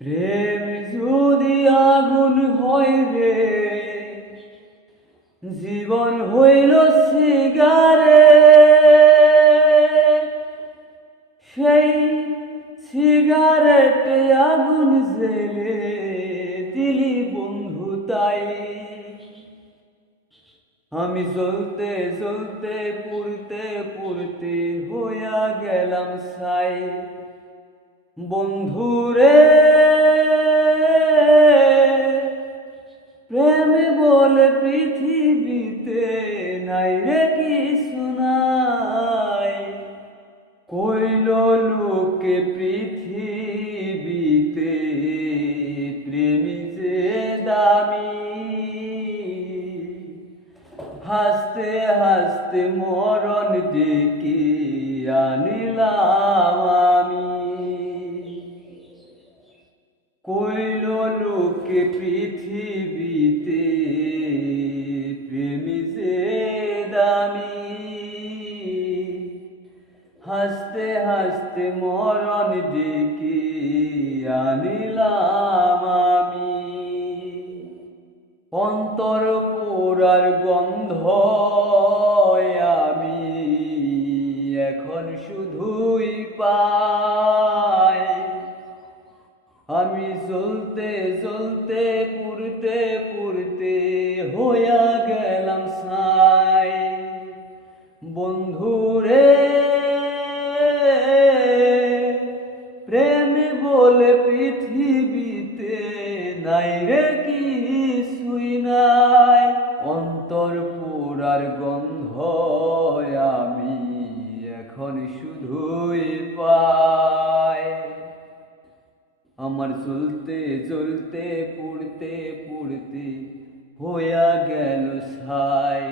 প্রেম যদি আগুন হয় রে, জীবন হইল সিগারে। সেই সিগারেট আগুন জেলে দিলি বন্ধু তাই। আমি জ্বলতে জ্বলতে পুড়তে পুড়তে হইয়া গেলাম সাই। বন্ধুরে, প্রেম বলে পৃথিবীতে নাই রে কি শোনাই কইল লোকে পৃথিবীতে প্রেমী যে দামি। হাসতে হাসতে মরণ ডেকে আনিলাম আমি। কইল লোকে পৃথিবীতে, প্রেমী যে দামি। হাসতে হাসতে মরণ ডেকে আনিলাম আমি। অন্তর পোড়ার গন্ধ আমি, এখন শুধুই পাই আমি জ্বলতে জ্বলতে পুড়তে পুড়তে হইয়া গেলাম সাই বন্ধুরে প্রেম বলে পৃথিবীতে নাই রে কি শুই নাই। অন্তর পোড়ার গন্ধ আমি এখন শুধুই পাই। আমার চলতে চলতে পুড়তে পুড়তে হইয়া গেল সাই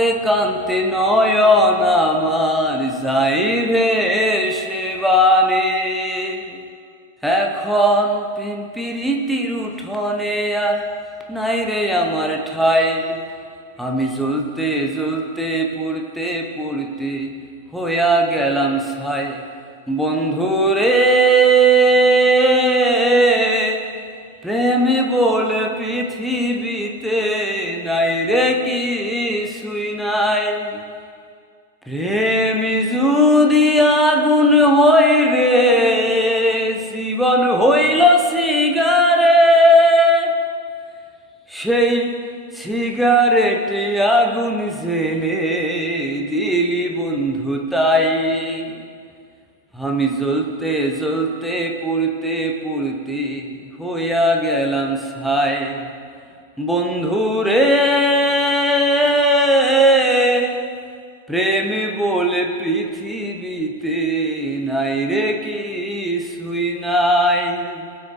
কান্তে কান্তে নয়ন আমার যাইবে সেবানে এখন প্রেম প্রীতির উঠোনে আর নাই রে আমার ঠাই। আমি জ্বলতে জ্বলতে, পুড়তে পুড়তে হইয়া গেলাম ছাই। বন্ধুরে প্রেম যদি আগুন হই রে জীবন হইল সিগারেট। সেই সিগারেটে আগুন জেলে দিলি বন্ধু তাই। আমি জ্বলতে জ্বলতে, পুড়তে পুড়তে হইয়া গেলাম ছাই। বন্ধুরে বলে পৃথিবীতে নাই রে কিছুই নাই।